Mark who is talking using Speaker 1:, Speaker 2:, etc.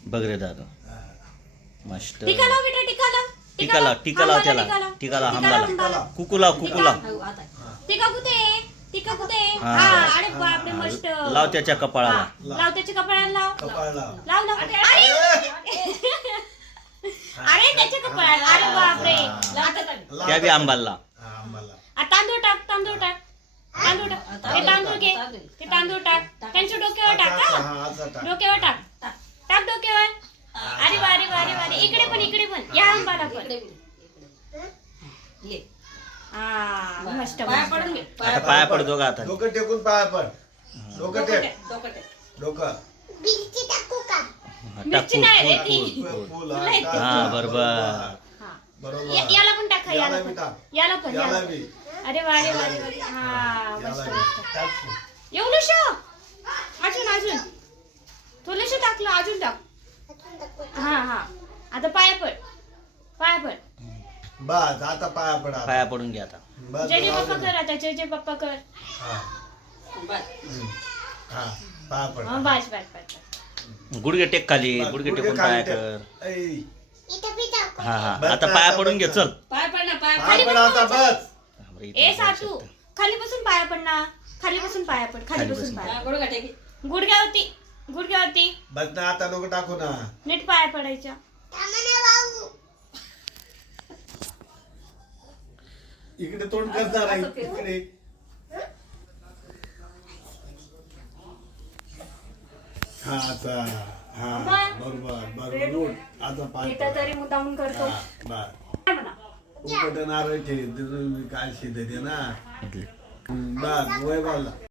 Speaker 1: बघ रे दादा मस्त
Speaker 2: टीका लाव बेटा, टीका लाव.
Speaker 1: टीका लाव त्याला टीका लाव हमला कुकू लाव
Speaker 2: टीका कुठे आहे? टीका कुठे आहे?
Speaker 1: हा.
Speaker 2: हा, अरे बापरे मस्त.
Speaker 1: लाव त्याच्या कपाळाला
Speaker 2: लाव त्याच्या कपाळाला लाव.
Speaker 3: कपाळ लाव.
Speaker 2: लाव लाव. अरे त्याच्या कपाळाला. अरे बापरे.
Speaker 1: त्या बी आंबाला लाव.
Speaker 3: हा, आम्हाला.
Speaker 2: तांदूळ टाक, तांदूळ टाक. तांदूळ टाक. ते तांदूळ घे. ते तांदूळ टाक. त्यांच्या डोक्यावर टाक
Speaker 3: आता,
Speaker 2: हा.
Speaker 3: हा, आता टाक.
Speaker 2: डोक्यावर टाक. टाक डोक्यावर. अरे वा, अरे वा, अरे वा. इकडे पण, इकडे पण. या आंबाला पण. हा, मस्त मस्त.
Speaker 1: आता पाया पडतो का आता
Speaker 3: डोकं टेकून पाया पड. डोकं टेक. डोकं.
Speaker 2: मिरची नाही रे ती.
Speaker 3: फुल,
Speaker 2: फुलं आहेत
Speaker 3: टाक.
Speaker 2: ती.
Speaker 1: हा बरोबर
Speaker 2: हा.
Speaker 3: बरोबर.
Speaker 2: याला पण टाका, याला
Speaker 3: याला बी
Speaker 2: पण.
Speaker 3: टाक.
Speaker 2: याला पण,
Speaker 3: याला
Speaker 2: याला.
Speaker 3: बी.
Speaker 2: अरे वा, अरे वा, अरे वा. हा,
Speaker 3: याला
Speaker 2: मस्त
Speaker 3: बी.
Speaker 2: मस्त.
Speaker 3: टाक फुल.
Speaker 2: एवढंशो अजून थोडंसं टाकलं, अजून टाक. हा हा. आता पाया पड, पाया पड.
Speaker 3: बस आता पाया पडा.
Speaker 1: पाया पडून घ्या आता
Speaker 3: बस,
Speaker 2: जय जय
Speaker 3: राहू
Speaker 2: पप्पा
Speaker 3: दे.
Speaker 2: कर, आता जय जय पप्पा कर.
Speaker 3: हा. हा, पाया पड.
Speaker 2: हा, बस बस बस.
Speaker 1: गुडघे टेक खाली
Speaker 3: बस,
Speaker 1: गुडघे
Speaker 3: गुडघे
Speaker 1: टेकून
Speaker 3: खाली
Speaker 1: पाया
Speaker 3: टेक.
Speaker 1: कर
Speaker 3: ऐ,
Speaker 1: हा हा
Speaker 3: बस,
Speaker 1: आता पाया पडून घे चल
Speaker 3: पाया पड आता बस.
Speaker 2: ए सातू, खाली बसून पाया पड ना. खाली बसून पाया पड, खाली बसून पाया. गुडघ्यावरती, गुडघ्यावरती.
Speaker 3: बस ना आता नको टाकू ना.
Speaker 2: नीट पाया पडायच्या.
Speaker 3: इकडे तोंड करणार आहे. इकडे हा आता हा बरोबर बरोबर उठ. आता पाय
Speaker 2: इथं तरी मुद्दामून करतो.
Speaker 3: बर
Speaker 2: काय म्हणा?
Speaker 3: उपट नारळ ठेव. काय शिदे ना. बर वय बोलला.